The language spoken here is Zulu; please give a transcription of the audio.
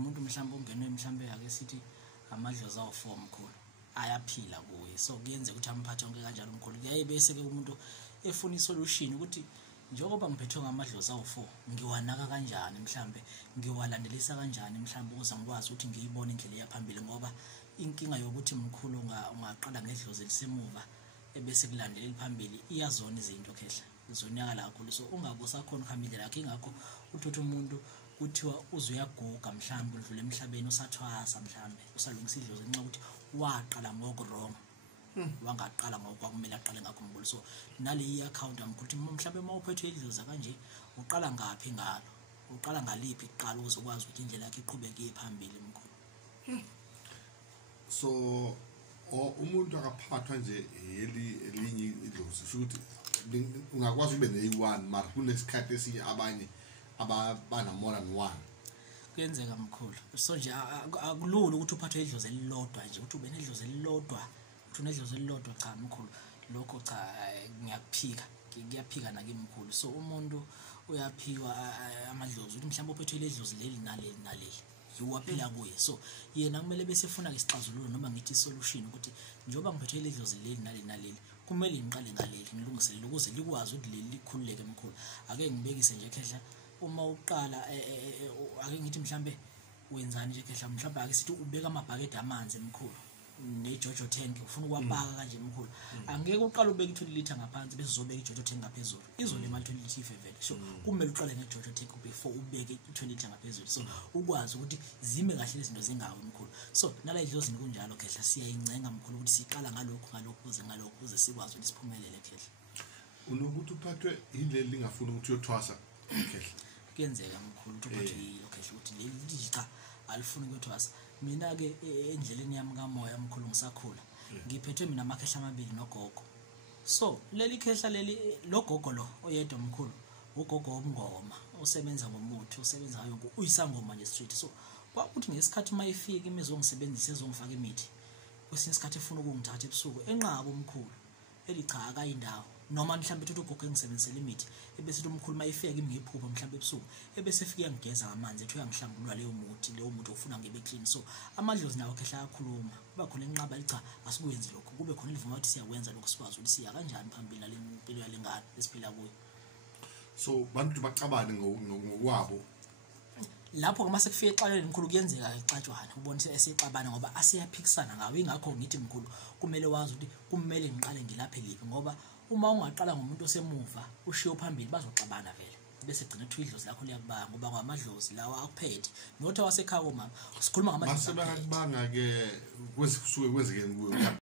umuntu mhlawumbe ungenwe mhlawumbe ake sithi amadlozi awu4 mkhulu ayaphila kuye, so kuyenza ukuthi amphathe onke kanjalo mkhulu. Kuyaye bese ke umuntu efuna isolution ukuthi njengoba ngiphethwe ngamadlozi awu4 ngiwanaka kanjani, mhlawumbe ngiwalandelisa kanjani mhlawumbe ukuze ngikwazi ukuthi ngiyibone indlela yaphambili, ngoba inkinga yokuthi mkhulu ungaqala ngedlozi elisemuva ebese kulandela eliphambili iyazona izinto khehla zonyakala kakhulu. So ungabe usakhona ukuhamba indlela yakhe, ingakho uthatha umuntu kuthiwa uzuyaguga mhlawumbe udlule emhlabeni usathwasa, mhlawumbe usalungisa idlozi ngenxa ukuthi waqala ngoko wrong, wangaqala ngokwakumele aqale ngakho mkhulu. So nale account amkuthi mhlawumbe mawuphethwe idlozi kanje uqala ngaphi ngalo, uqala ngaliphi iqala ukuze ukwazi ukuthi indlela yakhe iqhubeke phambili mkhulu. So umuntu akaphathwa nje elinye idlozi futhi ungakwazi ube ne1 mara kunesikhathi esinye abanye abana more than one kuyenzeka mkhulu. So nje akulula ukuthi uphathwe idlozi elilodwa nje, ukuthi ube nedlozi elilodwa, uthi unedlozi elilodwa cha mkhulu, lokho cha ngiyaphika nakimi mkhulu. So umuntu uyaphiwa amadlozi ukuthi mhlawumbe uphethwe ledlozi leli naleli naleli yiwaphila kuye. So yena kumele bese efuna isixazululo noma ngithi isolution ukuthi njengoba ngiphethwe ledlozi leli naleli naleli kumele ngiqale ngaleli ngilungiselele ukuze likwazi ukuthi leli likhululeke mkhulu. Ake ngibekise nje khehla, uma uqala ake ngithi mhlambe wenzani nje khehla, mhlawumbe ake sithi ubeka amabhakede amanzi mkhulu nejojo tank ufuna ukwapaka kanje mkhulu, angeke uqala ubeke 20 litha ngaphansi bese uzobeka ijojo tank ngaphezulu, izolema 20 litha ifevele. So kumele uqale ngejojo tank before ubeke 20 litha ngaphezulu, so ukwazi ukuthi zime kahle izinto zingawe mkhulu. So nala idlozini kunjalo khehla, siyayincenga mkhulu ukuthi siqala ngalokho kuze sikwazi ukuthi siphumelele khehla. Unokuthi uphathwe ileli lingafuna ukuthi uyothwasa khehla, kuyenzeka mkhulu ukuthi uphathwe yilo khehla ukuthi leli licha alifuni ukuthwasa. Mina ke endleleni yami kamoya mkhulu ngisakhula ngiphethwe mina amakhehla amabili nogogo. So leli khehla leli logogo lo oyedwa mkhulu ugogo womngoma usebenza ngomuthi, usebenza yonke uyisangoma nje street. So kwakuthi ngesikhathi mayifika imizi ongisebenzisa ezongifaka imithi, kwesinye isikhathi efuna ukungithatha ebusuku enqaba umkhulu elicha akayindawo, noma mhlawumbe uthi ugogo engisebenzisela imithi ebese umkhulu mayifika kimi ngiphupha mhlawumbe ebusuku ebese efika ngigeza ngamanzi ethi uyangihlangulwa leyo muthi ufuna ngibe clean. So amadlozi nawo khehla ayakhuluma, kuba khona enqaba licha asikwenzi lokho, kube khona ilivuma ukuthi siyakwenza lokho, sikwazi ukuthi siya kanjani phambili nale impilo yalengane esiphila kuyo. So bantu bacabane ngokwabo lapho ke mase kufika exaleni mkhulu kuyenzeka ixatshwana ubonise esixabana ngoba asiyaphikisana ngawo. Ingakho ngithi mkhulu kumele wazi ukuthi kumele ngiqale ngilaphe liphi, ngoba uma ungaqala ngomuntu osemuva ushiyo phambili bazoxabana vele bese gcina ukuthi idlozi lakho liyakubanga, ngoba ngamadlozi lawa akuphethe nothi wasekhaya mama sikhuluma ngamadlozi base bayakubanga ke kwezisuke kwenzekeni kuyo.